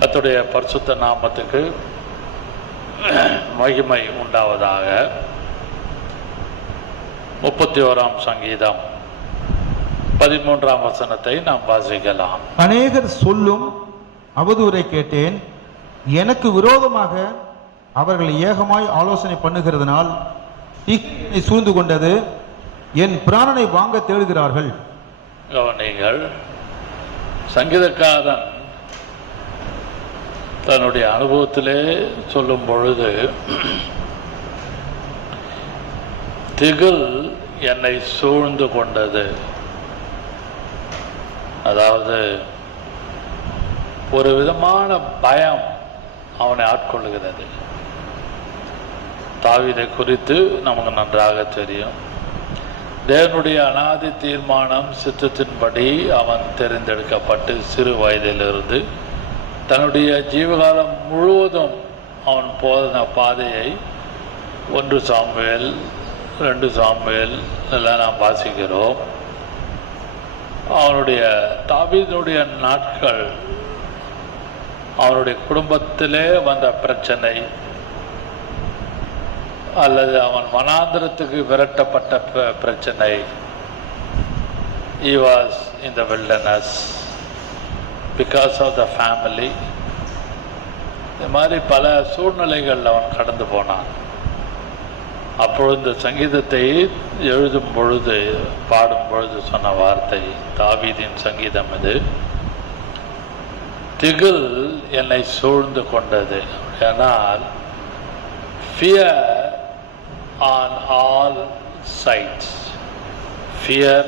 கர்த்தருடைய பரிசுத்த நாமத்துக்கு மகிமை உண்டாவதாக. 31ஆம் சங்கீதம் 13ஆம் வசனத்தை நாம் வாசிக்கலாம். அநேகர் சொல்லும் அவதூறை கேட்டேன், எனக்கு விரோதமாக அவர்கள் ஏகமாய் ஆலோசனை பண்ணுகிறதுனால் என்னை சூழ்ந்து கொண்டது, என் பிராணனை வாங்க தேடுகிறார்கள். கவனிங்கள், சங்கீதக்காரன் தன்னுடைய அனுபவத்திலே சொல்லும் பொழுது, திகில் என்னை சூழ்ந்து கொண்டது. அதாவது ஒரு விதமான பயம் அவனை ஆட்கொள்ளுகிறது. தாவீதை குறித்து நமக்கு நன்றாக தெரியும். தேவனுடைய அநாதி தீர்மானம் சித்தத்தின்படி அவன் தெரிந்தெடுக்கப்பட்டு சிறு வயதிலிருந்து தன்னுடைய ஜீவகாலம் முழுவதும் அவன் போன பாதையை 1 சாமுவேல் 2 சாமுவேல் எல்லாம் நாம் வாசிக்கிறோம். அவனுடைய தாவீதுடைய நாட்கள், அவனுடைய குடும்பத்திலே வந்த பிரச்சனை அல்லது அவன் வனாந்திரத்துக்கு விரட்டப்பட்ட பிரச்சனை, he was in the wilderness because of the family. இந்த மாதிரி பல சூழ்நிலைகள் அவன் கடந்து போனான். அப்பொழுது இந்த சங்கீதத்தை எழுதும் பொழுது, பாடும் பொழுது சொன்ன வார்த்தை, தாவீதின் சங்கீதம் இது, திகில் என்னை சூழ்ந்து கொண்டது. ஆனால் fear on all sides, fear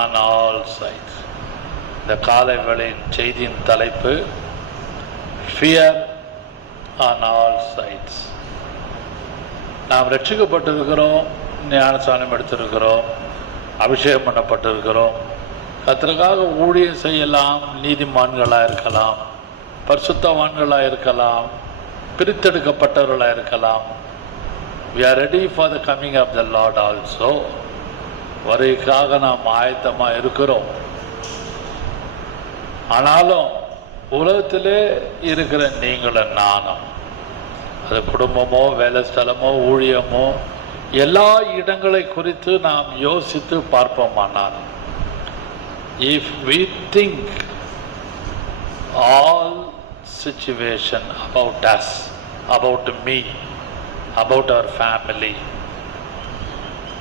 on all sides. இந்த காலை வேளையின் செய்தியின் தலைப்பு fear on all sides. நாம் ரட்சிக்கப்பட்டிருக்கிறோம், ஞானஸ்நானம் எடுத்திருக்கிறோம், அபிஷேகம் பண்ணப்பட்டிருக்கிறோம், கர்த்தருக்காக ஊழியம் செய்யலாம், நீதிமான்களாக இருக்கலாம், பரிசுத்தவான்களாக இருக்கலாம், பிரித்தெடுக்கப்பட்டவர்களாக இருக்கலாம். We are ready for the coming of the Lord also. வருகைக்காக நாம் ஆயத்தமாக இருக்கிறோம். ஆனாலும் உலகத்திலே இருக்கிற நீங்களும் நானும், அது குடும்பமோ வேலை ஸ்தலமோ ஊழியமோ, எல்லா இடங்களை குறித்து நாம் யோசித்து பார்ப்போமானால், if we think all situation about us, about me, about our family,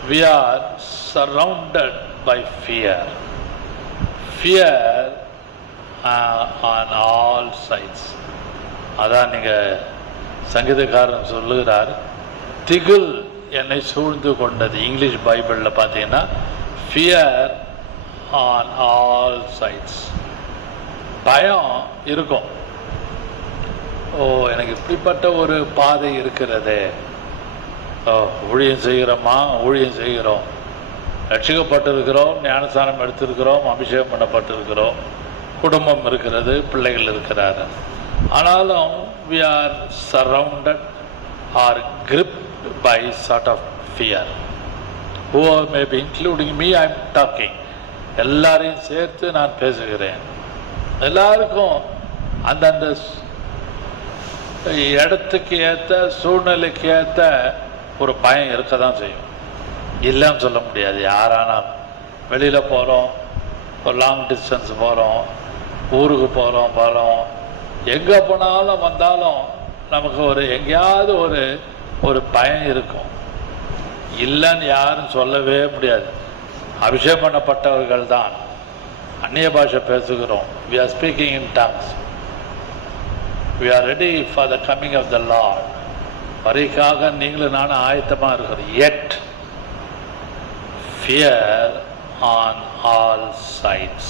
we are surrounded by fear, fear on all sides. அதான் நீங்க சங்கீதக்காரன் சொல்லுகிறார், திகில் என்னை சூழ்ந்து கொண்டது. இங்கிலீஷ் பைபிளில் பார்த்தீங்கன்னா fear on all sides. பயம் இருக்கும். ஓ, எனக்கு இப்படிப்பட்ட ஒரு பாதை இருக்கிறதே, ஊழியம் செய்கிறோமா, ஊழியம் செய்கிறோம், ரட்சிக்கப்பட்டிருக்கிறோம், ஞானஸ்நானம் எடுத்திருக்கிறோம், அபிஷேகம் பண்ணப்பட்டிருக்கிறோம், குடும்பம் இருக்கிறது, பிள்ளைகள் இருக்கிறாரு. ஆனாலும் we are surrounded or gripped by sort of fear. Whoever may be, including me, I am talking. எல்லாரையும் சேர்த்து நான் பேசுகிறேன். எல்லாருக்கும் அந்தந்த இடத்துக்கு ஏற்ற சூழ்நிலைக்கு ஏற்ற ஒரு பயம் இருக்க தான் செய்யும், இல்லைன்னு சொல்ல முடியாது. யாரானாலும் வெளியில் போகிறோம், ஒரு லாங் டிஸ்டன்ஸ் போகிறோம், ஊருக்கு போகிறோம், வரோம், எங்கே போனாலும் வந்தாலும் நமக்கு ஒரு எங்கேயாவது ஒரு பயம் இருக்கும். இல்லைன்னு யாரும் சொல்லவே முடியாது. அபிஷேகம் பண்ணப்பட்டவர்கள் தான் அந்நிய பாஷை பேசுகிறோம். we are speaking in tongues. we are ready for the coming of the Lord. வரைக்காக நீங்களும் நானும் ஆயத்தமாக இருக்கிறோம். yet fear on all sides.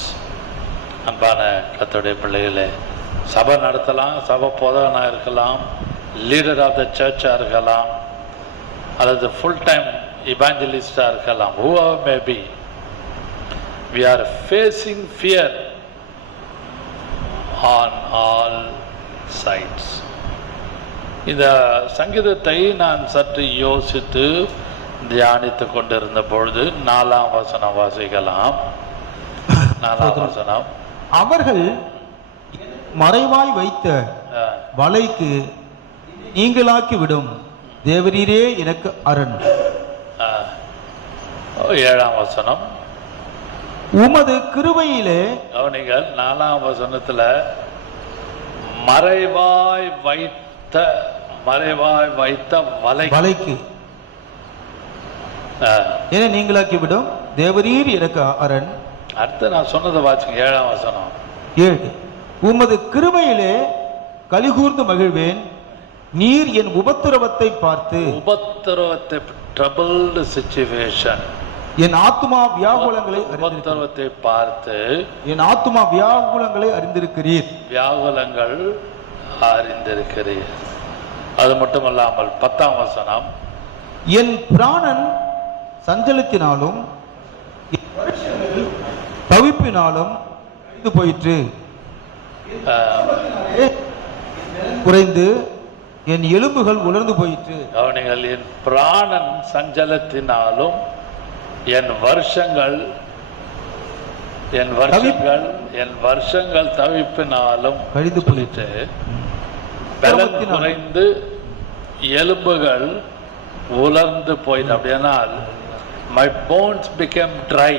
அன்பான கர்த்தருடைய பிள்ளைகளே, சபை நடத்தலாம், சபை போதகனாக இருக்கலாம், லீடர் ஆஃப் த சர்ச்சாக இருக்கலாம், அல்லது ஃபுல் டைம் இவாஞ்சலிஸ்டாக இருக்கலாம், whoever may be, we are facing fear on all sides. இந்த சங்கீதத்தை நான் சற்று யோசித்து தியானித்து கொண்டிருந்த பொழுது 4ஆம் வசனம் வாசிக்கலாம். 4ஆம் வசனம், அவர்கள் மறைவாய் வைத்த வலைக்கு நீங்களாக்கி விடும். தேவரீரே எனக்கு அரண். 7ஆம் வசனம். உமது கிருபையிலே கவனிங்கள். 4ஆம் வசனத்துல மறைவாய் வைத்த வலைக்கு என நீங்களாக்கி விடும். தேவரீர் எனக்கு அரண். அடுத்து நான் சொன்னதை வாசிங்க. 7ஆம் வசனம். 7. உமது கிருபையிலே கலிகூர்ந்து மகிழ்வேன். நீர் என் உபத்திரவத்தை பார்த்து troubled situation, என் ஆத்துமா வியாகுலங்களை உபத்திரவத்தை பார்த்து என் ஆத்துமா வியாகுலங்களை அறிந்திருக்கிறீர். வியாகுலங்கள் அறிந்திருக்கிறீர். அது மட்டுமல்லாமல் 10ஆம் வசனம். என் பிராணன் சஞ்சலத்தினாலும் தவிப்பினாலும் போயிற்று. குறைந்து என் எலும்புகள் உலர்ந்து போயிற்று. கவனிகள். என் பிராணன் சஞ்சலத்தினாலும் என் வருஷங்கள் தவிப்பினாலும் கழிந்து போயிற்று. பலன் குறைந்து எலும்புகள் உலர்ந்து போயிற்று. அப்படியானால் my bones became dry.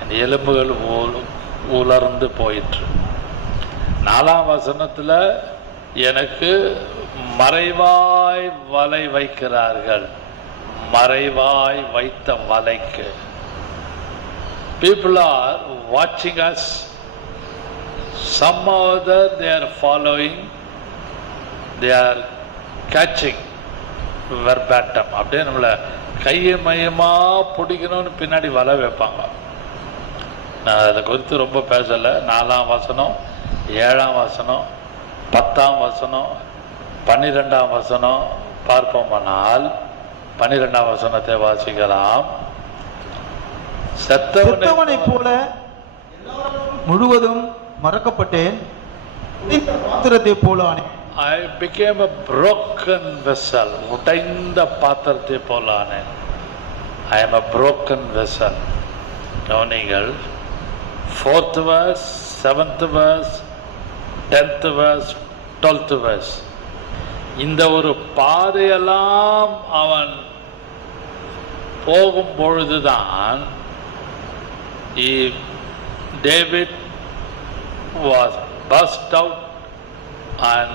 என் எலும்புகள் உலர்ந்து போயிற்று. 4ஆம் வசனத்துல எனக்கு மறைவாய் வலை வைக்கிறார்கள். மறைவாய் வைத்த வலைக்கு. People are watching us. Somehow they are following. They are catching verbatim. அப்படியே நம்மளை கையை மையமா பிடிக்கணும்னு பின்னாடி வலை வைப்பாங்க. நான் அதை குறித்து ரொம்ப பேசலை. 4ஆம் வசனம், 7ஆம் வசனம், 10ஆம் வசனம், 12ஆம் வசனம் பார்ப்போமானால் 12ஆம் வசனத்தை வாசிக்கலாம். செத்தவனை போல முழுவதும் மறக்கப்பட்டேன். பாத்திரத்தை போல ஆனேன். I became a broken vessel. உடைந்த பாத்திரத்தை போல ஆனேன். I am a broken vessel. கவனிங்கள். 4th verse, 7th verse, 10th verse, 12th verse. இந்த ஒரு பாதையெல்லாம் அவன் போகும் பொழுதுதான் David was burst out and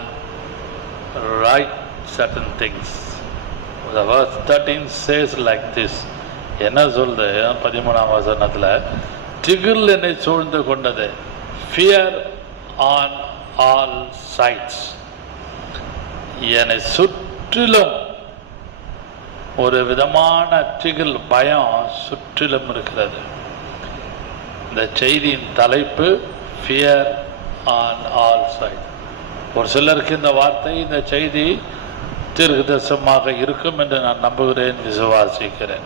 write certain things. The verse 13 says like this. என்ன சொல்லுது? 13ஆம் வசனத்துல திகில் என்னை சூழ்ந்து கொண்டது. Fear on all sides. என்னை சுற்றிலும் ஒரு விதமான திகில், பயம் சுற்றிலும் இருக்கிறது. இந்த செய்தியின் தலைப்பு Fear on all sides. ஒரு சிலருக்கு இந்த வார்த்தை, இந்த செய்தி தீர்க்கதரிசனமாக இருக்கும் என்று நான் நம்புகிறேன், விசுவாசிக்கிறேன்.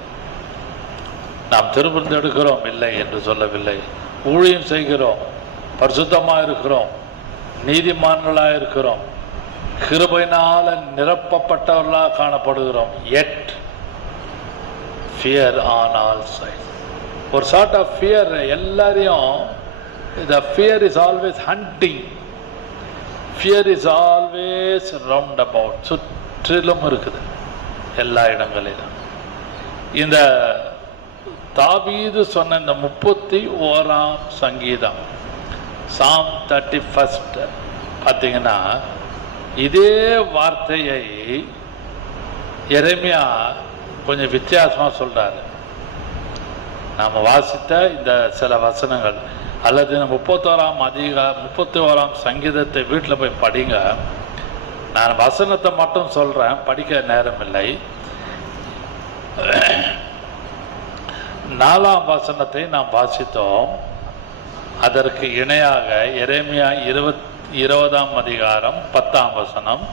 நாம் திருமணம் எடுக்கிறோம், இல்லை என்று சொல்லவில்லை. ஊழியம் செய்கிறோம், பரிசுத்தமாக இருக்கிறோம், நீதிமான்களாக இருக்கிறோம், கிருபையினால நிரப்பப்பட்டவர்களாக காணப்படுகிறோம். yet fear on all sides. ஒரு சார்ட் ஆஃப் ஃபியர் எல்லாரையும். the fear is always hunting. fear is always round about. சுற்றிலும் இருக்குது, எல்லா இடங்களிலும். இந்த தாவீது சொன்ன இந்த 31ஆம் சங்கீதம், Psalm 31 பார்த்தீங்கன்னா இதே வார்த்தையை எரேமியா கொஞ்சம் வித்தியாசமா சொல்றாரு. நாம வாசித்த இந்த சில வசனங்கள் அல்லது 31ஆம் சங்கீதத்தை வீட்டில் போய் படிங்க. நான் வசனத்தை மட்டும் சொல்றேன், படிக்க நேரம் இல்லை. 4ஆம் வசனத்தை நாம் வாசித்தோம். அதற்கு இணையாக எரேமியா 20ஆம் அதிகாரம் 10ஆம் வசனம்,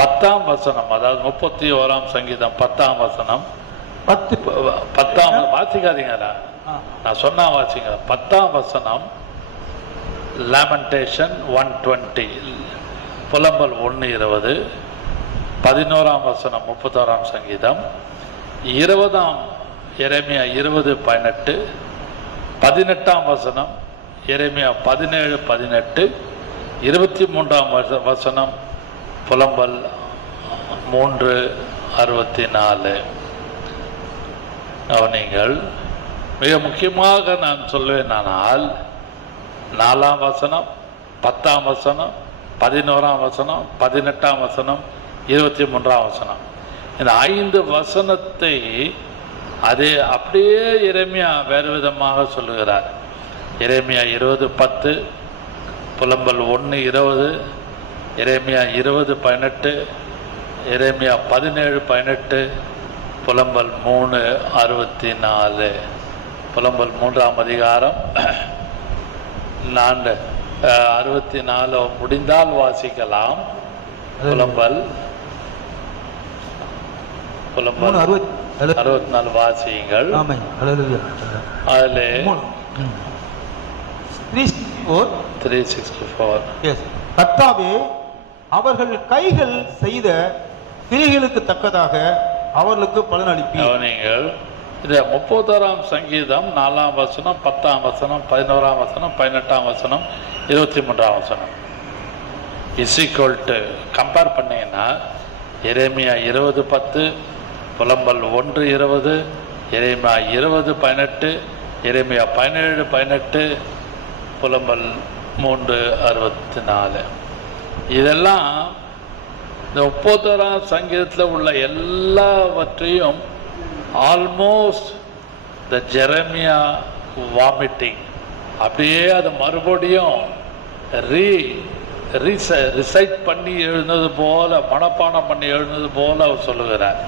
10ஆம் வசனம், அதாவது 31ஆம் சங்கீதம் 10ஆம் வசனம், 10ஆம் வாசிக்காதீங்களா, நான் சொன்னா வாசிங்க. 10ஆம் வசனம் Lamentation 120, புலம்பல் 1:20, 11ஆம் வசனம் 31ஆம் சங்கீதம், 20ஆம் எரேமியா 20:18, 18ஆம் வசனம் எரேமியா 17:18, 23ஆம் வசனம் புலம்பல் 3:64. நீங்கள் மிக முக்கியமாக நான் சொல்வேனானால் 4ஆம் வசனம், 10ஆம் வசனம், 11ஆம் வசனம், 18ஆம் வசனம், 23ஆம் வசனம், இந்த 5 வசனத்தை அதே அப்படியே எரேமியா வேறு விதமாக சொல்லுகிறார். எரேமியா 20:10, புலம்பல் 1:20, எரேமியா 20:18, எரேமியா 17:18, புலம்பல் 3:64. புலம்பல் 3ஆம் அதிகாரம் 64 முடிந்தால் வாசிக்கலாம். புலம்பல் 64 வாசியுங்கள். அதில் 364 கர்த்தாவே, அவர்கள் கைகள் செய்த கிரிகளுக்கு தக்கதாக அவர்களுக்கு பலன் அளிப்பீர். நீங்கள் இது 31ஆம் சங்கீதம் 4ஆம் வசனம், 10ஆம் வசனம், 11ஆம் வசனம், 18ஆம் வசனம், 23ஆம் வசனம் கம்பேர் பண்ணீங்கன்னா எரேமியா 20:10, புலம்பல் 1:20, எரேமியா 20:18, எரேமியா 17:18, புலம்பல் 3:64. இதெல்லாம் இந்த 31ஆம் சங்கீதத்தில் உள்ள எல்லாவற்றையும் ஆல்மோஸ்ட் த ஜெரமியா வாமிட்டிங், அப்படியே அதை மறுபடியும் ரிசைட் பண்ணி எழுந்தது போல, மனப்பாடம் பண்ணி எழுந்தது போல அவர் சொல்லுகிறார்.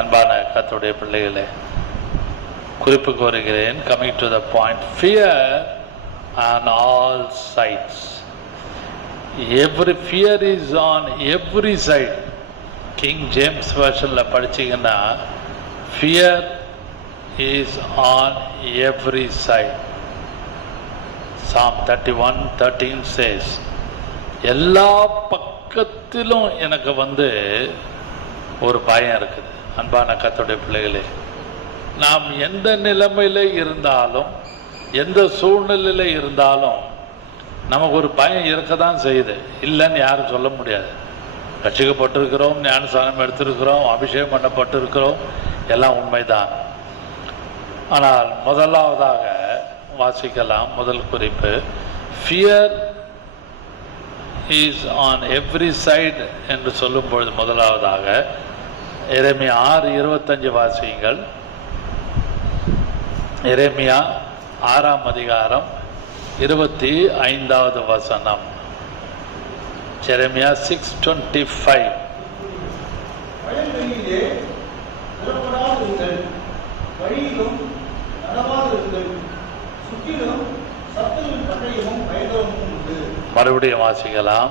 அன்பான கர்த்தருடைய பிள்ளைகளே, குறிப்புக்கு வருகிறேன். Coming to the point, fear on all sides. Every fear is on every side. King James வெர்ஷன்ல படிச்சீங்கன்னா fear is on every side. Psalm 31:13 says, எல்லா பக்கத்திலும் எனக்கு ஒரு பயம் இருக்குது. அன்பான கர்த்தருடைய பிள்ளைகளே, நாம் எந்த நிலைமையில இருந்தாலும், எந்த சூழ்நிலையில இருந்தாலும் நமக்கு ஒரு பயம் இருக்கதான் செய்யுது. இல்லைன்னு யாரும் சொல்ல முடியாது. ரட்சிக்கப்பட்டிருக்கிறோம், ஞானஸ்நானம் எடுத்திருக்கிறோம், அபிஷேகம் பண்ணப்பட்டிருக்கிறோம், எல்லாம் உண்மைதான். ஆனால் முதலாவதாக வாசிக்கலாம். முதல் குறிப்பு, fear is on every side என்று சொல்லும் பொழுது முதலாவதாக எரேமியா 6:25 வாசியுங்கள். எரேமியா 6ஆம் அதிகாரம் 25வது வசனம். எரேமியா 6:25. மறுபடியும் வாசிக்கலாம்.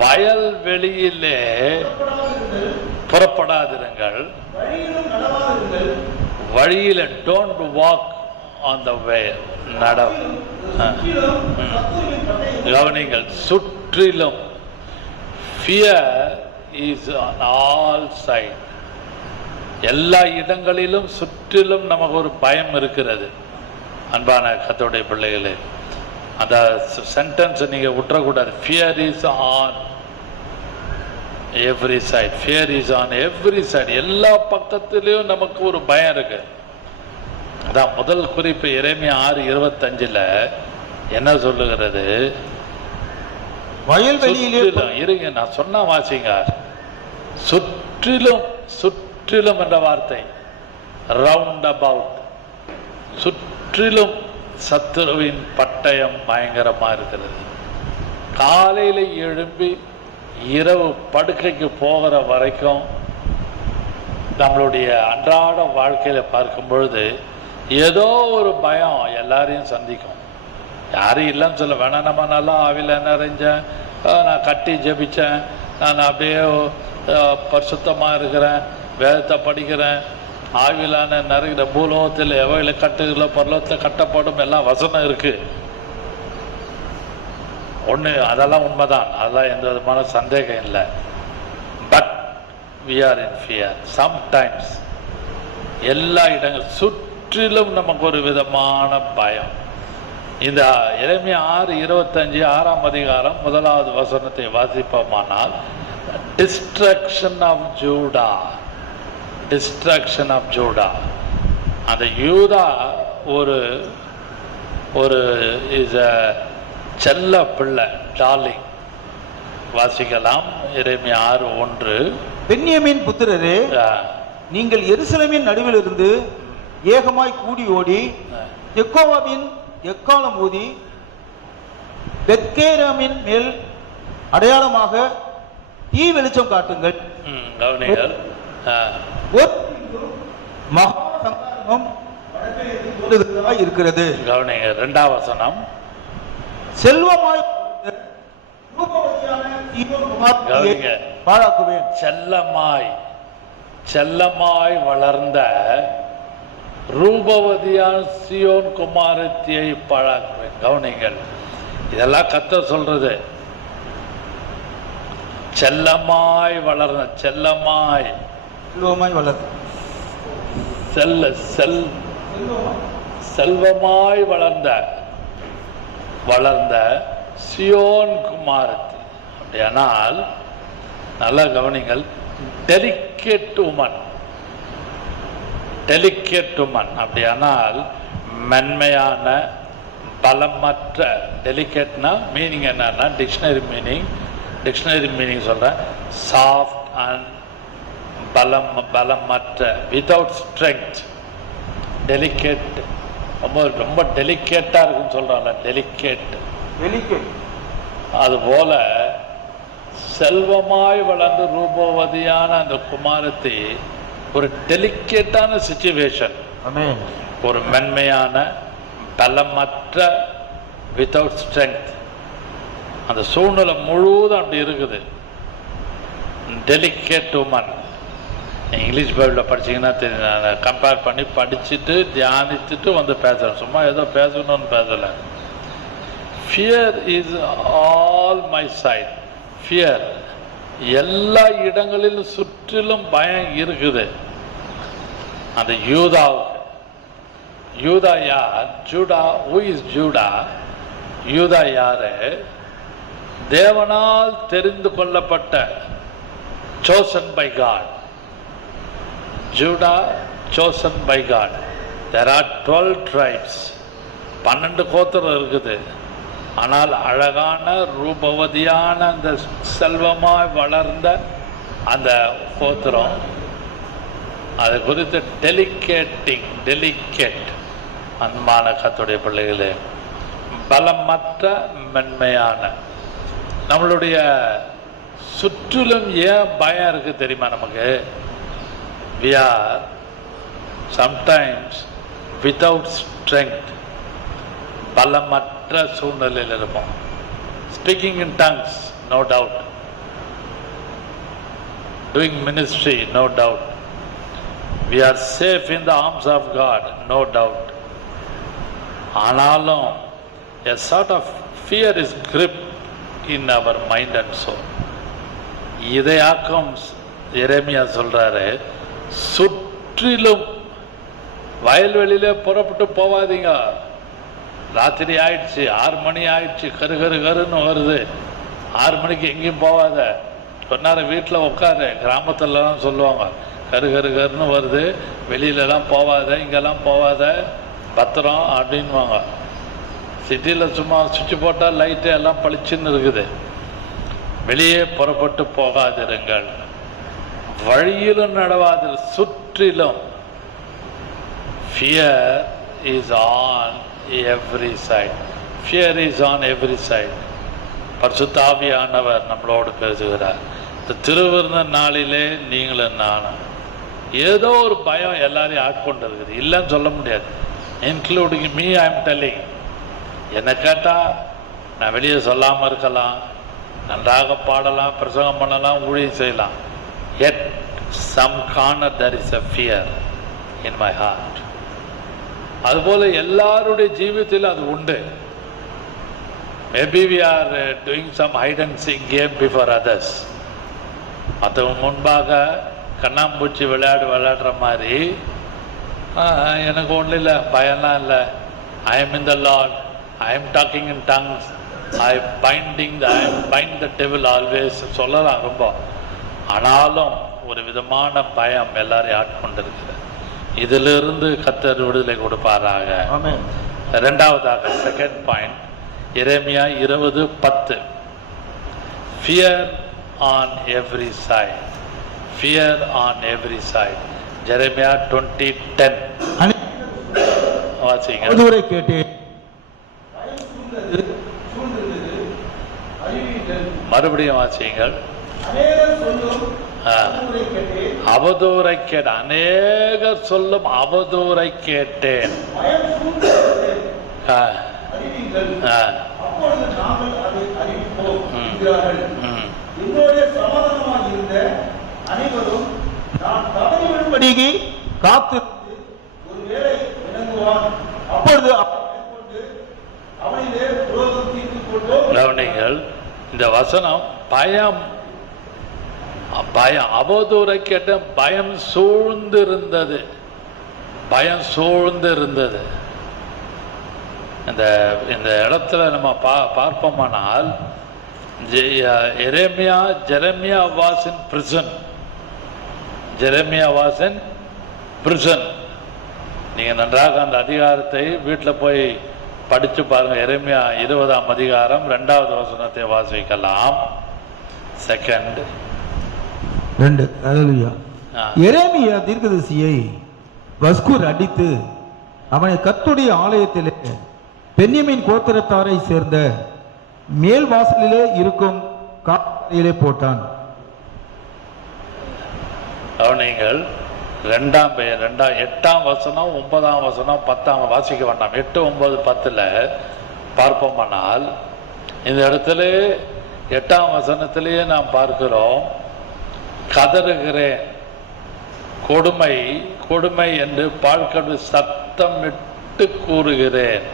வயல்வெளியிலே புறப்படாதிருங்கள், வழியில don't walk on the way. கவனிங்கள், சுற்றிலும். Fear is on all side. எல்லா இடங்களிலும் சுற்றிலும் நமக்கு ஒரு பயம் இருக்கிறது. அன்பான கர்த்தருடைய பிள்ளைகளே, அந்த சென்டென்ஸ் நீங்க விட்டுறக்கூடாது. Fear is on every side. Fear is on every side. எல்லா பக்கத்திலையும் நமக்கு ஒரு பயம் இருக்கு. அதான் முதல் குறிப்பு. எரேமியா 6:25 என்ன சொல்லுகிறது? வயல்வெளியிலே இருங்க, நான் சொன்னா வாசிங்க. சுற்றிலும், சுற்றிலும் என்ற வார்த்தை, ரவுண்ட் அபவுட். சுற்றிலும் சத்துருவின் பட்டயம் பயங்கரமா இருக்கிறது. காலையில எழும்பி இரவு படுக்கைக்கு போகிற வரைக்கும் நம்மளுடைய அன்றாட வாழ்க்கையில பார்க்கும் பொழுது ஏதோ ஒரு பயம் எல்லாரையும் சந்திக்கும். யாரும் இல்லைன்னு சொல்ல வேணாம். நம்ம நல்லா ஆவில நிறைஞ்சேன், நான் கட்டி ஜெபிச்சேன், நான் அப்படியே பரிசுத்தமா இருக்கிறேன், வேதத்தை படிக்கிறேன், ஆவிலான நிறைய பூலோகத்தில் எவையில கட்டுகளோ பரலோகத்தில் கட்டப்படும் எல்லாம் வசனம் இருக்கு. ஒண்ணு, அதெல்லாம் உண்மைதான், அதெல்லாம் எந்த விதமான சந்தேகம் இல்லை. But we are in fear sometimes. எல்லா இடங்கள் சுற்றிலும் நமக்கு ஒரு விதமான பயம். இந்த எரேமியா 6:25 6ஆம் அதிகாரம் 1வது வசனத்தை வாசிப்போமானால், destruction of Judah, destruction of Judah. அந்த யூதா ஒரு ஒரு இஸ் அ செல்ல பிள்ளை, டார்லிங். வாசிக்கலாம் எரேமியா 6:1. பென்யமீன் புத்திரரே, நீங்கள் எருசலேமின் நடுவிலிருந்து ஏகமாய் கூடி ஓடி யெகோவாவின் எக்காலம் ஊதி பெத்கேராமின் மேல் அடையாளமாக தீ வெளிச்சம் காட்டுங்கள். கவனிகள். மகா சங்காரமும் இருக்கிறது. கவனிங்க 2ஆம் வசனம். செல்வமாய் பாழாக்குவேன். செல்லமாய் செல்லமாய் வளர்ந்த ரூபவதியான சியோன் குமாரத்தியை பாழாக்குவேன். கவனிங்கள், இதெல்லாம் கர்த்தர் சொல்றது. செல்லமாய் வளர்ந்த, செல்லமாய் செல்வமாய் வளர்ந்த, செல்வமாய் வளர்ந்த வளர்ந்த சியோன் குமாரத்தி. அப்படியானால் நல்லா கவனிங்கள், டெலிகேட் உமன், டெலிகேட் உமன். அப்படியானால் மென்மையான, பலமற்ற. டெலிகேட்னா மீனிங் என்னன்னா, டிக்ஷனரி மீனிங் சொல்றேன், சாஃப்ட் அண்ட் பலமற்ற, வித்தவுட் ஸ்ட்ரெங்க். டெலிகேட், ரொம்ப டெலிகேட்டா இருக்குன்னு சொல்றாங்க, டெலிகேட். அதுபோல செல்வமாய் வளர்ந்து ரூபவதியான அந்த குமாரத்தை ஒரு டெலிகேட்டான சிச்சுவேஷன், ஒரு மென்மையான, பலமற்ற, வித்தவுட் ஸ்ட்ரெங்க். அந்த சூழ்நிலை முழுவதும் அப்படி இருக்குது. Delicate woman. இங்கிலீஷ் பைபிளில் படிச்சீங்கன்னா தெரியும். கம்பேர் பண்ணி படிச்சுட்டு தியானிச்சுட்டு வந்து பேசுறேன், சும்மா ஏதோ பேசணும்னு பேசல. Fear is all my side. Fear, எல்லா இடங்களிலும் சுற்றிலும் பயம் இருக்குது. அந்த யூதாவுக்கு. யூதா யார்? ஜூடா. Who is Judah? யூதா யாரு? தேவனால் தெரிந்து கொள்ளப்பட்ட, chosen by God. Judah chosen by God. There are 12 tribes. 12 கோத்திரம் இருக்குது. ஆனால் அழகான ரூபவதியான அந்த செல்வமாய் வளர்ந்த அந்த கோத்திரம், அது குறித்து டெலிகேட். அன்பான கர்த்தருடைய பிள்ளைகளே, பலமற்ற, மென்மையான. நம்மளுடைய சுற்றிலும் ஏன் பயம் இருக்கு தெரியுமா நமக்கு? We are sometimes without strength. பலமற்ற சூழ்நிலையில் இருப்போம். Speaking in tongues, no doubt. Doing ministry, no doubt. We are safe in the arms of God, no doubt. ஆனாலும் a sort of fear is grip in our mind and soul. இதையாக்கம் எரேமியா சொல்றாரு, சுற்றிலும் வயல்வெளியிலே புறப்பட்டு போவாதீங்க. ராத்திரி ஆயிடுச்சு, 6 மணி ஆயிடுச்சு, கருன்னு வருது. 6 மணிக்கு எங்கேயும் போவாத, கொஞ்ச நேரம் வீட்டில் உட்காரு. கிராமத்துலலாம் சொல்லுவாங்க, கருன்னு வருது, வெளியிலலாம் போவாத, இங்கெல்லாம் போவாத, பத்திரம் அப்படின்வாங்க. சிட்டியில் சும்மா சுவிட்ச் போட்டால் லைட்டு எல்லாம் பளிச்சுன்னு இருக்குது. வெளியே புறப்பட்டு போகாதிருங்கள், வழியிலும் நடவாது, சுற்றிலும். Fear is on every side. Fear is on every side. பரிசுத்த ஆவியானவர் நம்மளோடு பேசுகிறார். இந்த திருவிருந்த நாளிலே நீங்களும் நானும் ஏதோ ஒரு பயம் எல்லாரையும் ஆட்கொண்டு இருக்குது, இல்லைன்னு சொல்ல முடியாது. Including me, I am telling. என்னை கேட்டால் நான் வெளியே சொல்லாமல் இருக்கலாம், நன்றாக பாடலாம், பிரசங்கம் பண்ணலாம், ஊழியம் செய்யலாம். Yet some corner there is a fear in my heart. அதுபோல எல்லாருடைய ஜீவிதத்தில் அது உண்டு. Maybe we are doing some hide and seek game before others. மற்றவங்க முன்பாக கண்ணாம்பூச்சி விளையாடுற மாதிரி எனக்கு ஒன்றும் இல்லை, பயம்லாம் இல்லை. I am in the Lord, I am talking in tongues, I bind the devil always சொல்லலாம் ரொம்ப. ஆனாலும் ஒரு விதமான பயம் எல்லாரையும் ஆட்கொண்டிருக்கிறது. இதிலிருந்து கர்த்தர் விடுதலை கொடுப்பாராக. இரண்டாவதாக செகண்ட் பாயிண்ட், எரேமியா 20:10. Fear on every side, fear on every side. Jeremiah 20:10 வாசிங்க. மறுபடியும் வாசியுங்கள். அவதூறை கேட்ட, அநேகர் சொல்லும் அவதூறை கேட்டேன். காத்து கவனிங்கள், இந்த வசனம் பயம், பயம், அவதூறை கேட்ட பயம் சூழ்ந்திருந்தது, பயம் சூழ்ந்திருந்தது. இந்த இடத்துல நம்ம பார்ப்போமானால் Jeremiah was in prison. Jeremiah was in prison. நீங்க நன்றாக அந்த அதிகாரத்தை வீட்டில் போய் படிச்சு பாருங்க. எரேமியா 20ஆம் அதிகாரம் 2வது வசனத்தை வாசிக்கலாம். செகண்ட் 2. அல்லேலூயா. எரேமியா தீர்க்கதரிசியை வஸ்கூர் அடித்து அவனை கர்த்தருடைய ஆலயத்திலே பென்யமீன் கோத்திரத்தாரை சேர்ந்த மேல் வாசலிலே இருக்கும் காலையிலே போட்டான். அவனைகள் 8ஆம் வசனம் 9ஆம் வசனம் 10ஆம் வாசிக்க வேண்டாம். 8, 9, 10ல பார்ப்போமானால் இந்த இடத்துல 8ஆம் வசனத்திலேயே நாம் பார்க்கிறோம், கதறுகிறேன், கொடுமை கொடுமை என்று பாழ்கடு சத்தமிட்டு கூறுகிறேன்,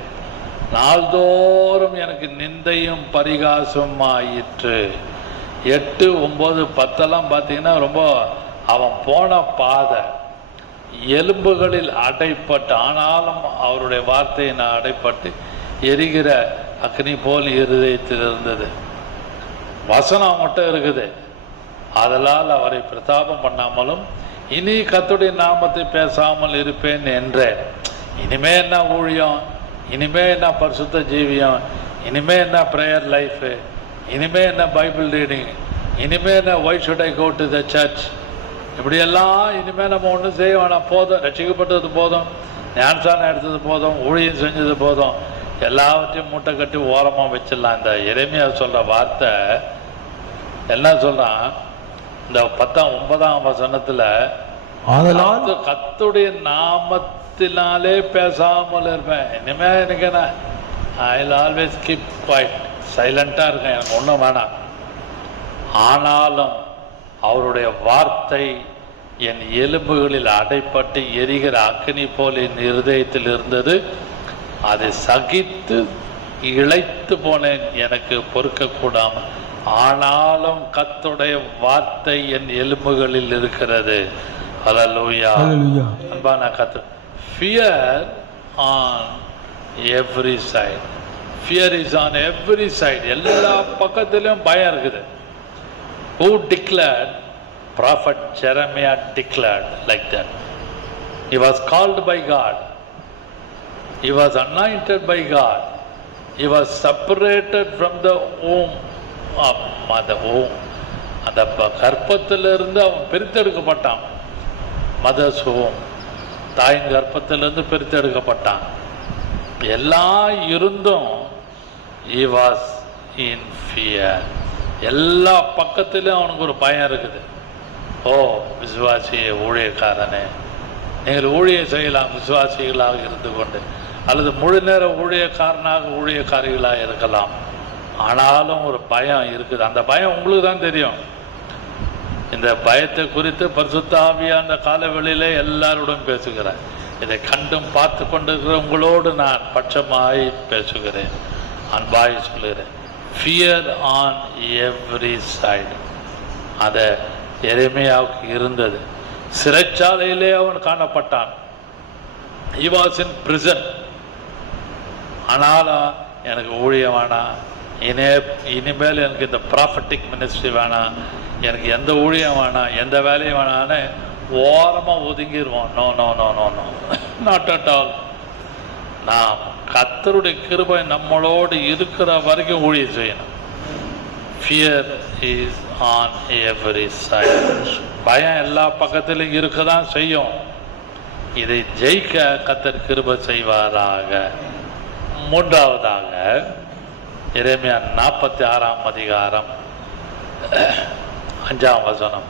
நாள்தோறும் எனக்கு நிந்தையும் பரிகாசம் ஆயிற்று. 8, 9, 10 பார்த்தீங்கன்னா ரொம்ப அவன் போன பாதை எலும்புகளில் அடைப்பட்டு, ஆனாலும் அவருடைய வார்த்தையினால் அடைப்பட்டு எரிகிற அக்னி போல் இருதயத்தில் இருந்தது. வசனம் மட்டும் இருக்குது. அதனால் அவரை பிரதாபம் பண்ணாமலும் இனி கர்த்தருடைய நாமத்தை பேசாமல் இருப்பேன் என்றேன். இனிமே என்ன ஊழியம், இனிமே என்ன பரிசுத்த ஜீவியம், இனிமே என்ன ப்ரேயர் லைஃப், இனிமே என்ன பைபிள் ரீடிங், இனிமே என்ன why should I go to the church, இப்படியெல்லாம் இனிமே நம்ம ஒன்றும் செய்ய வேணாம், போதும், ரட்சிக்கப்பட்டது போதும், ஞானஸ்நானம் எடுத்தது போதும், ஊழியம் செஞ்சது போதும், எல்லாவற்றையும் மூட்டை கட்டி ஓரமாக வச்சிடலாம். இந்த எரேமியா சொல்ற வார்த்தை என்ன சொல்றான், இந்த 10ஆம் 9ஆம் வசனத்துல கர்த்தருடைய நாமத்தினாலே பேசாமல் இருப்பேன். இனிமே எனக்கு என்ன, I will always keep quiet, சைலண்டா இருக்கேன், எனக்கு ஒன்றும் வேணாம். ஆனாலும் அவருடைய வார்த்தை என் எலும்புகளில் அடைப்பட்டு எரிகிற அக்னி போல் என் இருதயத்தில் இருந்தது. அதை சகித்து இழைத்து போனேன், எனக்கு பொறுக்க கூடாமல். ஆனாலும் கர்த்தருடைய வார்த்தை என் எலும்புகளில் இருக்கிறது. ஹல்லேலூயா. அன்பான கர்த்தர், fear on every side, fear is on every side. எல்லா பக்கத்திலும் பயம் இருக்குது. Who declared? Prophet Jeremiah declared like that. He was called by God, he was anointed by God, he was separated from the womb of mother womb. அந்த கர்ப்பத்திலிருந்து அவன் பிரித்தெடுக்கப்பட்டான். Mothers womb, தாயின் கர்ப்பத்திலிருந்து பிரித்தெடுக்கப்பட்டான். எல்லாம் இருந்தும் he was in fear. எல்லா பக்கத்திலும் அவனுக்கு ஒரு பயம் இருக்குது. ஓ விசுவாசிய ஊழியக்காரனே, நீங்கள் ஊழியம் செய்யலாம் விசுவாசிகளாக இருந்து கொண்டு, அல்லது முழு நேர ஊழியக்காரனாக ஊழியக்காரிகளாக இருக்கலாம். ஆனாலும் ஒரு பயம் இருக்குது. அந்த பயம் உங்களுக்கு தான் தெரியும். இந்த பயத்தை குறித்து பரிசுத்த ஆவியானவர் அந்த காலவெளியிலே எல்லாரோடும் பேசுகிறேன். இதை கண்டும் பார்த்து கொண்டிருக்கிற உங்களோடு நான் பட்சமாய் பேசுகிறேன், அன்பாய் சொல்கிறேன். Fear on every side. அது எரேமியாவுக்கு இருந்தது. சிறைச்சாலையிலே அவன் காணப்பட்டான். he was in prison. ஆனாலும் எனக்கு ஊழியம் வேணாம், இனிமேல் எனக்கு இந்த ப்ராஃபட்டிக் மினிஸ்ட்ரி வேணாம், எனக்கு எந்த ஊழியம் வேணாம், எந்த வேலையும் வேணான்னு ஓரமாக ஒதுங்கிடுவோம். No no no no no, not at all. நாம் கர்த்தருடைய கிருபை நம்மளோடு இருக்கிற வரைக்கும் ஊழியம் செய்யணும். Fear is on every side. பயம் எல்லா பக்கத்திலும் இருக்கதான் செய்யும். இதை ஜெயிக்க கர்த்தர் கிருபை செய்வாராக. மூன்றாவதாக எரேமியா 46ஆம் அதிகாரம் 5ஆம் வசனம்.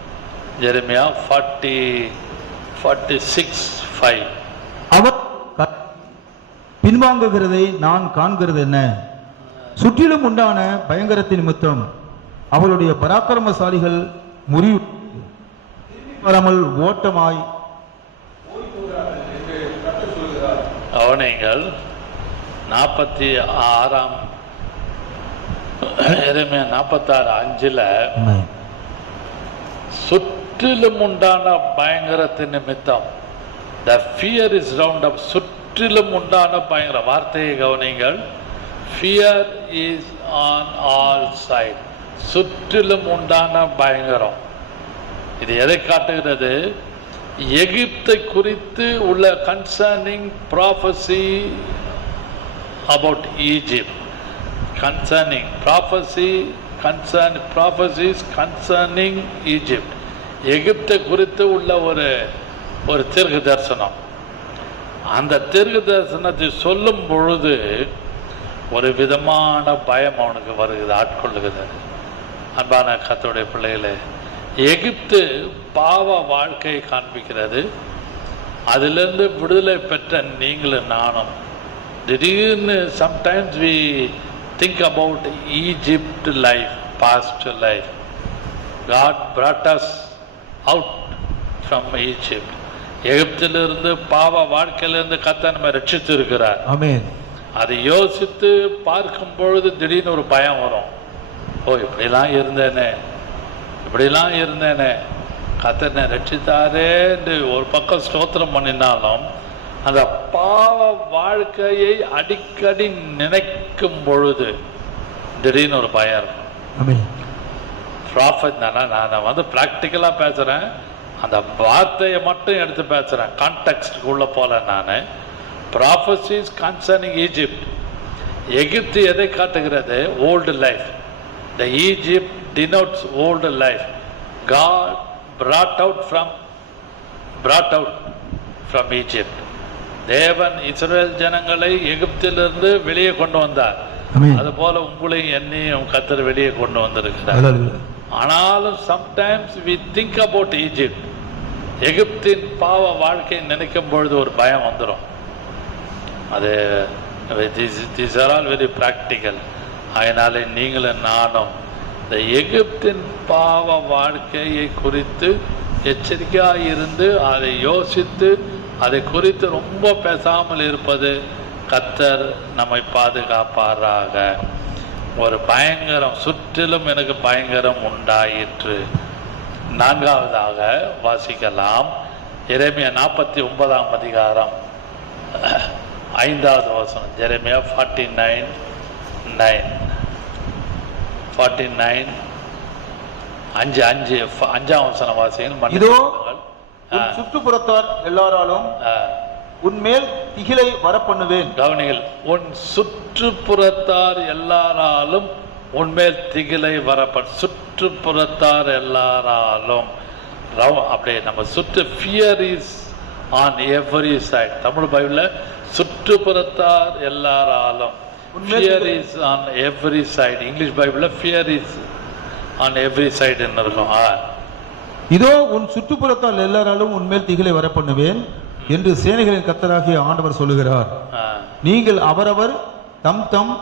எரேமியா 46:5. அவர் பின்வாங்குகிறதை நான் காண்கிறது என்ன? சுற்றிலும் உண்டான பயங்கரத்தின் நிமித்தம் அவளுடைய பராக்கிரமசாலிகள் முறிவு வராமல் ஓட்டமாய் கவனிங்கள். 46ஆம் எரேமியா 46:5 சுற்றிலும் உண்டான பயங்கரத்தின் நிமித்தம், the fear is round up. சுற்றிலும் உண்டான பயங்கர வார்த்தையை கவனிங்கள். fear is on all sides. சுற்றிலும் உண்டான பயங்கரம். இது எதை காட்டுகிறது? எகிப்தை குறித்து உள்ள concerning prophecy about Egypt, concerning prophecies concerning Egypt. எகிப்தை குறித்து உள்ள ஒரு தீர்க்க தரிசனம். அந்த தீர்க்க தரிசனத்தை சொல்லும் பொழுது ஒரு விதமான பயம் அவனுக்கு வருகிறது, ஆட்கொள்ளுகிறது. அன்பான கர்த்தருடைய பிள்ளைகளே, எகிப்து பாவ வாழ்க்கையை காண்பிக்கிறது. அதிலிருந்து விடுதலை பெற்ற நீங்களும் நானும் திடீர்னு sometimes we think about Egypt life, past life. God brought us out from Egypt. எகிப்திலிருந்து பாவ வாழ்க்கையிலிருந்து கர்த்தர் நம்மை ரட்சித்து இருக்கிறார். ஆமென். அதை யோசித்து பார்க்கும் பொழுது திடீர்னு ஒரு பயம் வரும். ஓ, இப்படிலாம் இருந்தேனே, கர்த்தனை ரட்சித்தாரே என்று ஒரு பக்கம் ஸ்தோத்திரம் பண்ணினாலும் அந்த பாவ வாழ்க்கையை அடிக்கடி நினைக்கும் பொழுது திடீர்னு ஒரு பயம் இருக்கும். ப்ராஃபட் நான் பிராக்டிக்கலா பேசுறேன், அந்த வார்த்தையை மட்டும் எடுத்து பேசுறேன், கான்டெக்ஸ்டுக்குள்ள போல. நான் ப்ராஃபசிஸ் கன்சர்னிங் ஈஜிப்ட். எகிப்து எதை காட்டுகிறது? Old life. The Egypt denotes old life. God brought out from Egypt. தேவன் இஸ்ரவேல் ஜனங்களை எகிப்திலிருந்து வெளியே கொண்டு வந்தார். அதுபோல உங்களையும் என்னையும் கர்த்தர் வெளியே கொண்டு வந்திருக்கிறார். ஆனாலும் sometimes we think about Egypt. எகிப்தின் பாவ வாழ்க்கையை நினைக்கும் பொழுது ஒரு பயம் வந்துடும். அது these are all very practical. அதனால நீங்களும் நானும் இந்த எகிப்தின் பாவ வாழ்க்கையை குறித்து எச்சரிக்கையாக இருந்து அதை யோசித்து அதை குறித்து ரொம்ப பேசாமல் இருப்பது கர்த்தர் நம்மை பாதுகாப்பாராக. ஒரு பயங்கரம், சுற்றிலும் எனக்கு பயங்கரம் உண்டாயிற்று. 4ஆவதாக வாசிக்கலாம். எரேமியா 49ஆம் அதிகாரம் 5வது வசனம். எரேமியா 49:9. 5ஆம் வசனம் வாசிங்கள். இதோ உன் சுற்றுப்புறத்தார் எல்லாராலும் உன்மேல் திகிலை வரப்பண்ணுவேன். கவனிகள், உன் சுற்றுப்புறத்தார் எல்லாராலும் உன்மேல் திகிலை சுற்றுப்புறத்தார் எல்லாராலும். அப்படியே நம்ம fear is on every side. தமிழ் பைபிள்ல சுற்றுப்புறத்தார் எல்லாராலும், fear is on every side. English பைபிள்ல fear is on every side இருக்கும். இதோ உன் சுற்றுப்புறத்தால் எல்லாராலும் உன்மேல் திகிலை வரப்பண்ணுவேன் என்று சேனைகளின் கர்த்தராகிய ஆண்டவர் சொல்லுகிறார். நீங்கள் அவரவர் தம் தம்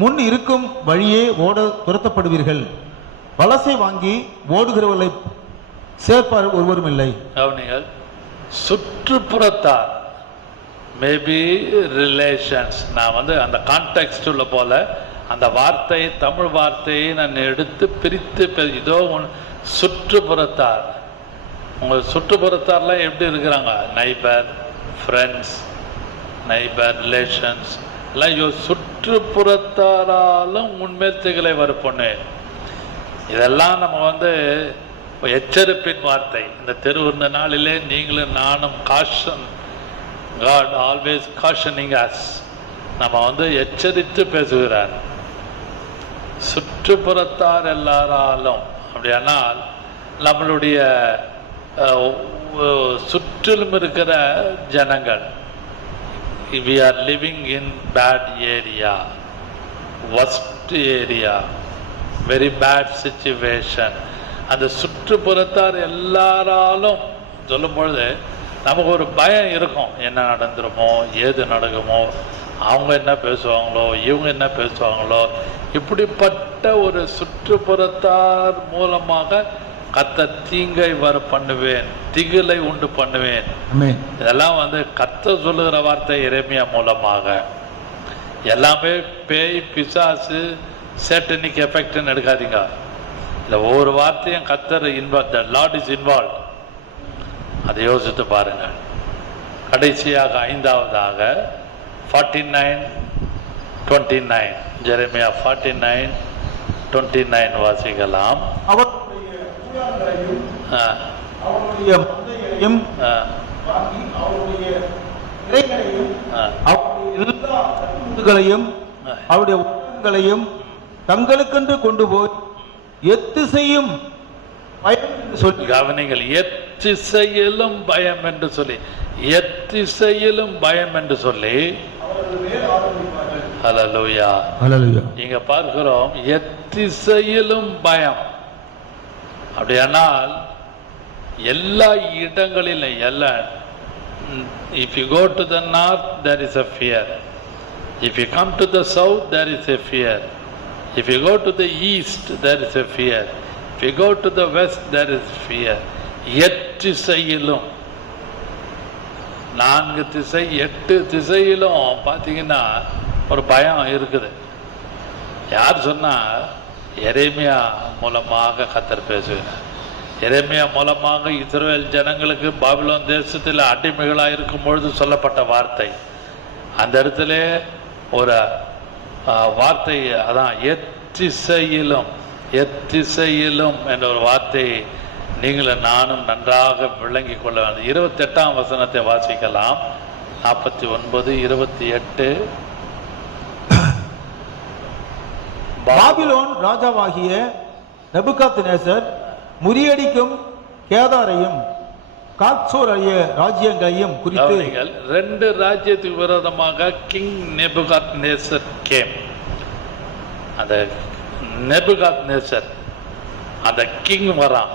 முன் இருக்கும் வழியே ஓட துரத்தப்படுவீர்கள். வலசை வாங்கி ஓடுகிறவர்களை சேர்ப்பார் ஒருவரும் இல்லை. சுற்றுப்புறத்தார் மேபி ரிலேஷன்ஸ். நான் அந்த கான்டெக்ஸ்ட் உள்ள போல அந்த வார்த்தையை, தமிழ் வார்த்தையை நான் எடுத்து பிரித்து, இதோ சுற்றுப்புறத்தார். உங்கள் சுற்றுப்புறத்தார்லாம் எப்படி இருக்கிறாங்க? நைபர், ஃப்ரெண்ட்ஸ், நைபர், ரிலேஷன்ஸ் எல்லாம் சுற்றுப்புறத்தாராலும் உன்மேல் திகிலை வரப்பண்ணுவேன். இதெல்லாம் நம்ம எச்சரிப்பின் வார்த்தை. இந்த தெருவுந்த நாளிலே நீங்களும் நானும் காஷன், காட் ஆல்வேஸ் காஷனிங் அஸ், நம்ம எச்சரித்து பேசுகிறார். சுற்றுப்புறத்தார் எல்லாராலும், அப்படியானால் நம்மளுடைய சுற்றிலும் இருக்கிற ஜனங்கள், we are living in bad area, worst area, very bad situation. அந்த சுற்றுப்புறத்தார் எல்லாராலும் சொல்லும் பொழுது நமக்கு ஒரு பயம் இருக்கும். என்ன நடந்துருமோ, ஏது நடக்குமோ, அவங்க என்ன பேசுவாங்களோ, இவங்க என்ன பேசுவாங்களோ. இப்படிப்பட்ட ஒரு சுற்றுப்புறத்தார் மூலமாக கர்த்தர் தீங்கை வர பண்ணுவேன், திகிலை உண்டு பண்ணுவேன். இதெல்லாம் கர்த்தர் சொல்லுகிற வார்த்தை எரேமியா மூலமாக. எல்லாமே பேய், பிசாசு, சேட்டனிக் எஃபெக்ட்னு எடுக்காதீங்க. இல்லை, ஒவ்வொரு வார்த்தையும் கர்த்தர் involve, the Lord is involve. அதை யோசித்து பாருங்க. கடைசியாக ஐந்தாவதாக 49:29, ஜெரேமியா 49:29 வாசிக்கலாம். அவருடைய தங்களுக்கென்று கொண்டு போய் எத்திசையும் பயம் என்று சொல்லி கவனிங்கள். எத்திசையிலும் பயம் என்று சொல்லி, எத்திசையிலும் பயம் என்று சொல்லி, ஹல்லேலூயா ஹல்லேலூயா. இங்க பார்க்கிறோம் எத்திசையிலும் பயம். அப்படியானால் எல்லா இடங்களிலும் எல்லாம், if you go to the north there is a fear, if you come to the south there is a fear, if you go to the east there is a fear, if you go to the west there is fear. எத்திசையிலும், 4 திசை 8 திசையிலும் பார்த்தீங்கன்னா ஒரு பயம் இருக்குது. யார் சொன்னா? எரேமியா மூலமாக கர்த்தர் பேசுகிறார். எரேமியா மூலமாக இஸ்ரவேல் ஜனங்களுக்கு பாபிலோன் தேசத்தில் அடிமைகளாக இருக்கும் பொழுது சொல்லப்பட்ட வார்த்தை. அந்த இடத்துல ஒரு வார்த்தை, அதான் எத்திசையிலும், எத்திசையிலும் என்ற ஒரு வார்த்தையை நீங்களும் நானும் நன்றாக விளங்கி கொள்ள வேண்டும். 28ஆம் வசனத்தை வாசிக்கலாம். 49:28. பாபிலோன் ராஜாவாகிய நெபுகாத்நேசர் முறியடிக்கும் கேதாரையும் காத்சோர் ஆகிய ராஜ்யங்களையும் குறித்து, 2 ராஜ்யத்துக்கு விரோதமாக கிங் நெபுகாத்நேசர் கேம். அந்த நெபுகாத்நேசர், அந்த கிங் வரான்.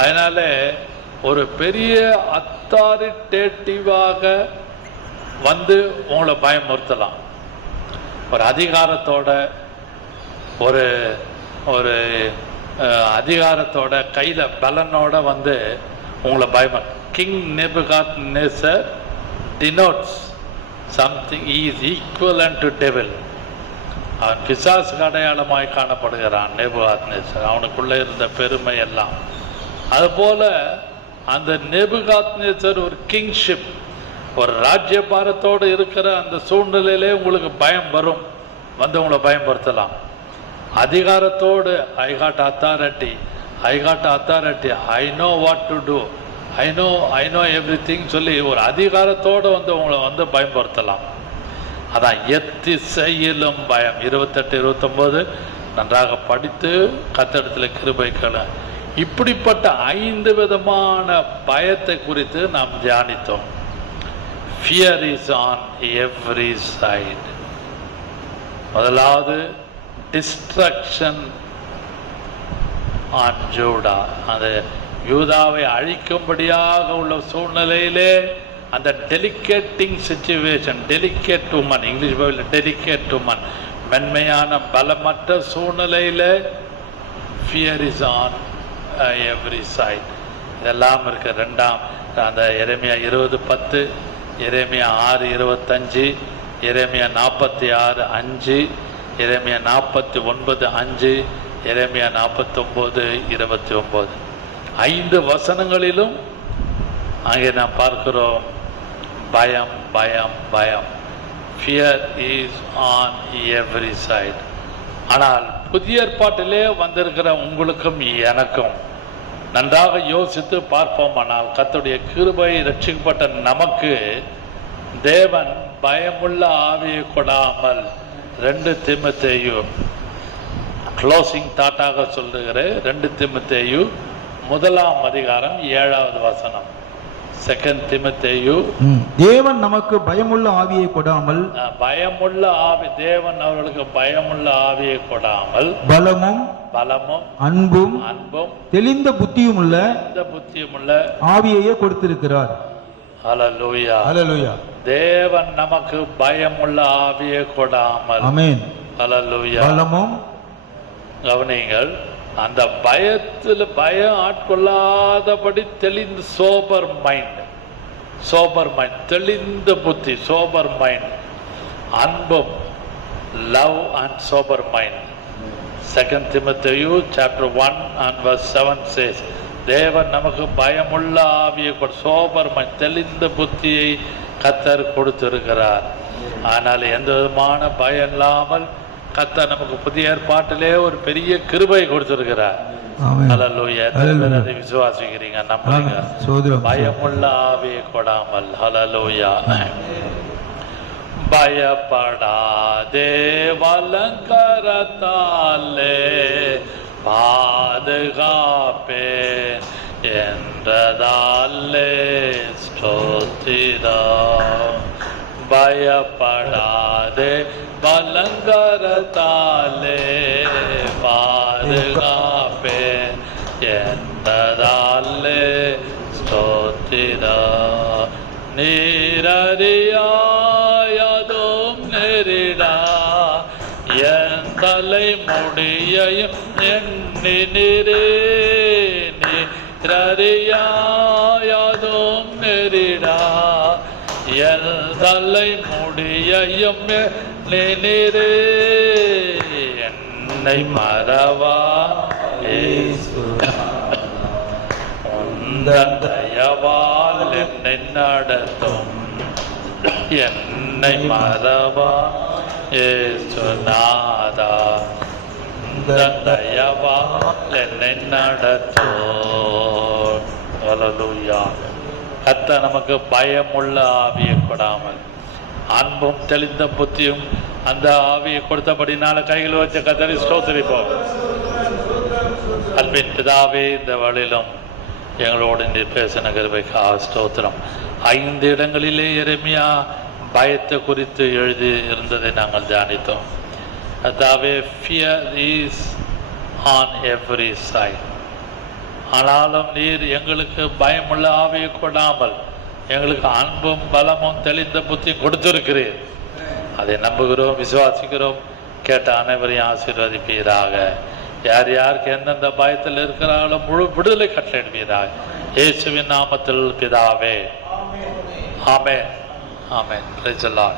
அதனால ஒரு பெரிய அத்தாரிட்டேட்டிவாக உங்களை பயமுறுத்தலாம். ஒரு அதிகாரத்தோட, ஒரு ஒரு அதிகாரத்தோட, கையில பலனோட உங்களை பயம. King Nebuchadnezzar denotes something, he is equivalent to devil. அவன் பிசாசுக்கு அடையாளமாய் காணப்படுகிறான் நெபுகாத்நேசர். அவனுக்குள்ள இருந்த பெருமை எல்லாம். அதுபோல அந்த நெபுகாத்நேசர் ஒரு கிங்ஷிப், ஒரு ராஜ்யபாரத்தோடு இருக்கிற அந்த சூழ்நிலையிலே உங்களுக்கு பயம் வரும், உங்களை பயன்படுத்தலாம். அதிகாரத்தோடு, I got authority, I got authority, I know what to do, I know everything சொல்லி ஒரு அதிகாரத்தோடு உங்களை பயன்படுத்தலாம். அதான் எத்திசையிலும் பயம். 28-29 நன்றாக படித்து கர்த்தரிடத்தில் கிருபை கேளு. இப்படிப்பட்ட 5 விதமான பயத்தை குறித்து நாம் தியானித்தோம். Fear is on every side. முதலாவது டிஸ்ட்ரக்ஷன் ஆன் ஜூடா. அது யூதாவை அழிக்கும்படியாக உள்ள சூழ்நிலையிலே அந்த delicating situation, delicate woman, English Bible delicate woman, மென்மையான பலமற்ற சூழ்நிலையிலே fear is on every side. இதெல்லாம் இருக்கு. 2ஆம் அந்த எரேமியா 20:10, எரேமியா 6:25, எரேமியா 46:5, எரேமியா 49:5, எரேமியா 49:29. 5 வசனங்களிலும் அங்கே நாம் பார்க்கிறோம் பயம் பயம் பயம். Fear is on every side. ஆனால் புதிய ஏற்பாட்டிலே வந்திருக்கிற உங்களுக்கும் எனக்கும் நன்றாக யோசித்து பார்ப்போமானால் கர்த்தருடைய கிருபை ரட்சிக்கப்பட்ட நமக்கு தேவன் பயமுள்ள ஆவியை கொடாமல் 2 தீமோத்தேயு க்ளோசிங் தாட்டாக சொல்லுகிற 2 தீமோத்தேயு 1ஆம் அதிகாரம் 7வது வசனம். 2 தீமோத்தேயு தேவன் நமக்கு பயமுள்ள ஆவியை கொடாமல் பயமுள்ள ஆவி தேவன் அவர்களுக்கு பயமுள்ள ஆவியை கொடாமல் பலமும் அன்பும் தெளிந்த புத்தியுமுள்ள ஆவியையே கொடுத்திருக்கிறார். ஹல்லேலூயா ஹல்லேலூயா. தேவன் நமக்கு பயமுள்ள ஆவியை கொடாமல். ஆமென். ஹல்லேலூயா. பலமும் கவனிங்கள், அந்த பயம் ஆட்கொள்ளாதபடி தெளிந்த சோபர் மைண்ட் தெளிந்த புத்தி சோபர் மைண்ட், அன்பும் love and sober mind. 2 Timothy chapter 1 and verse 7 says, தேவன் நமக்கு பயமுள்ள ஆவியை சோபர் மைண்ட் தெளிந்த புத்தியை கர்த்தர் கொடுத்திருக்கிறார். ஆனால் எந்த விதமான பயம் இல்லாமல் கர்த்தர் நமக்கு புதிய ஏற்பாட்டிலே ஒரு பெரிய கிருபை கொடுத்திருக்கிறார். ஹல்லேலூயா. அதை விசுவாசிக்கிறீங்க, நம்புறீங்க? பயமுள்ள ஆவியை கொடாமல். ஹல்லேலூயா. பயப்படாதே வலங்கரத்தாலே பாதுகாப்பே என்றதாலே ஸ்தோத்திரம். பயப்படாதே வலங்கரத்தாலே பாதுகாப்பே என்றதாலே ஸ்தோத்திரம். நீரறியாயதும் நெரிடா என் தலை முடியையும் எண்ணினீரே. நீரறியாயதும் நெரிடா என் தலை முடியையும் எண்ணினீரே. என்னை மறவா தயவால் என்னை நடத்தும். என்னை மறவா ஏசுநாதா, தயவால் என்னை நடத்தும். ஹல்லேலூயா. கர்த்தர் நமக்கு பயமுள்ள ஆவியை கொடாமல் அன்பும் தெளிந்த புத்தியும் அந்த ஆவியை கொடுத்தபடினால கையில் வச்ச கர்த்தரை ஸ்தோத்திரிப்போம். அன்பின் பிதாவே, இந்த வழியிலும் எங்களோடு இன்று பேசின கிருபைக்காக ஸ்தோத்திரம். 5 இடங்களிலே எரேமியா பயத்தை குறித்து எழுதி இருந்ததை நாங்கள் தியானித்தோம். அதாவே fear is on every side. ஆனாலும் நீர் எங்களுக்கு பயமுள்ள ஆவியை கொடாமல் எங்களுக்கு அன்பும் பலமும் தெளிந்த புத்தி கொடுத்திருக்கிறீர். அதை நம்புகிறோம், விசுவாசிக்கிறோம். கேட்ட அனைவரையும் ஆசீர்வதிப்பீராக. யார் யாருக்கு எந்தெந்த பயத்தில் இருக்கிறார்களோ முழு விடுதலை கட்டளையிடுவீராக. இயேசுவின் நாமத்தில் பிதாவே. ஆமென். ஆமென். Praise the Lord.